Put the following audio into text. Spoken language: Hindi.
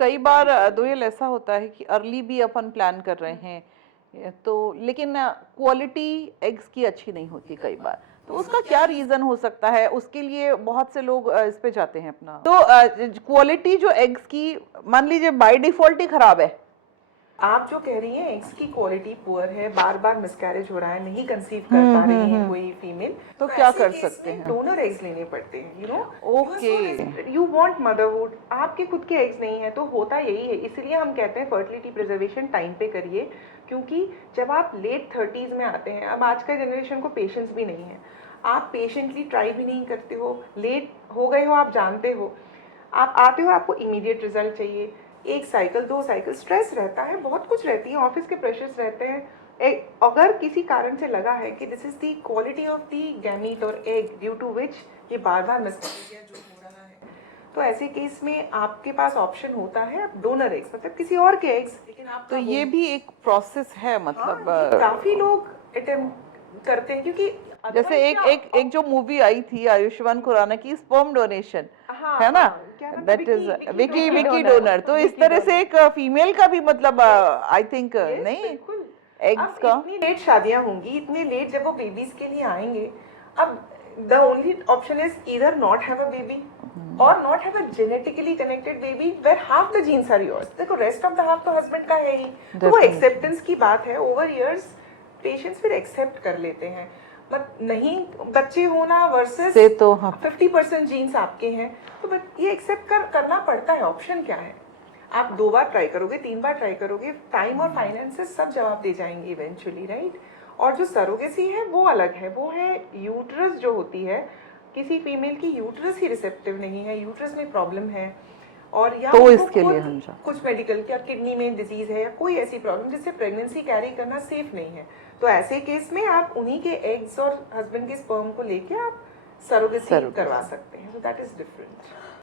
कई बार दोयल ऐसा होता है कि अर्ली भी अपन प्लान कर रहे हैं तो लेकिन क्वालिटी एग्स की अच्छी नहीं होती कई बार, तो उसका क्या रीजन हो सकता है? उसके लिए बहुत से लोग इस पे जाते हैं अपना, तो क्वालिटी जो एग्स की मान लीजिए बाय डिफॉल्ट ही खराब है। आप जो कह रही हैं एग्स की क्वालिटी पुअर है, बार बार मिसकैरेज हो रहा है, नहीं कंसीव कर पा रही है कोई फीमेल, तो क्या ऐसे कर केस सकते में हैं? डोनर एग्स लेने पड़ते हैं। ओके। यू वांट मदरहुड, आपके खुद के एग्स नहीं है, तो होता यही है। इसलिए हम कहते हैं फर्टिलिटी प्रिजर्वेशन टाइम पे करिए, क्योंकि जब आप लेट 30s में आते हैं, अब आज का जनरेशन को पेशेंस भी नहीं है, आप पेशेंटली ट्राई भी नहीं करते हो, लेट हो गए हो, आप जानते हो, आप आते हो, आपको इमीडिएट रिजल्ट चाहिए। एक साइकिल, 2 साइकिल, स्ट्रेस रहता है, बहुत कुछ रहती है, ऑफिस के प्रेशर्स रहते हैं। अगर किसी कारण से लगा है कि this is the quality of the gamete और एग ड्यू टू विच ये बार बार मिसकैरेज जो हो रहा है, तो ऐसे केस में आपके पास ऑप्शन होता है डोनर एग्स, मतलब किसी और के एग्स, लेकिन आप तो ये भी एक प्रोसेस है मतलब। ये काफी लोग अटेम्प्ट करते हैं, क्योंकि जैसे एक जो मूवी आई थी आयुष्मान खुराना की, स्पर्म डोनेशन, हाँ, है ना, क्या नाम था? That is Vicky Vicky donor. Donor. तो इस तरह से एक फीमेल का भी मतलब आई थिंक नहीं बिल्कुल। एग्स अब का। इतनी लेट शादियां होंगी, इतने लेट जब वो बेबीज के लिए आएंगे, अब the only option is either not have a baby और not have a genetically connected baby where half the genes are yours. देखो रेस्ट ऑफ द हाफ तो हस्बैंड का है ही, तो वो एक्सेप्टेंस की बात है। ओवर इयर्स पेशेंट्स फिर एक्सेप्ट कर लेते हैं, बट नहीं बच्चे होना वर्सेस से तो हाँ 50% जीन्स आपके हैं, तो बट ये एक्सेप्ट करना पड़ता है। ऑप्शन क्या है? आप 2 बार ट्राई करोगे, 3 बार ट्राई करोगे, टाइम और फाइनेंसेस सब जवाब दे जाएंगे इवेंचुअली, राइट? और जो सरोगेसी है वो अलग है, वो है यूट्रस जो होती है, किसी फीमेल की यूट्रस ही रिसेप्टिव नहीं है, यूट्रस में प्रॉब्लम है, और या तो उनको इसके लिए खुद कुछ मेडिकल, क्या किडनी में डिजीज है या कोई ऐसी प्रॉब्लम जिससे प्रेगनेंसी कैरी करना सेफ नहीं है, तो ऐसे केस में आप उन्हीं के एग्स और हस्बैंड के स्पर्म को लेके आप सरोगेसी करवा सकते हैं। तो दैट इज डिफरेंट।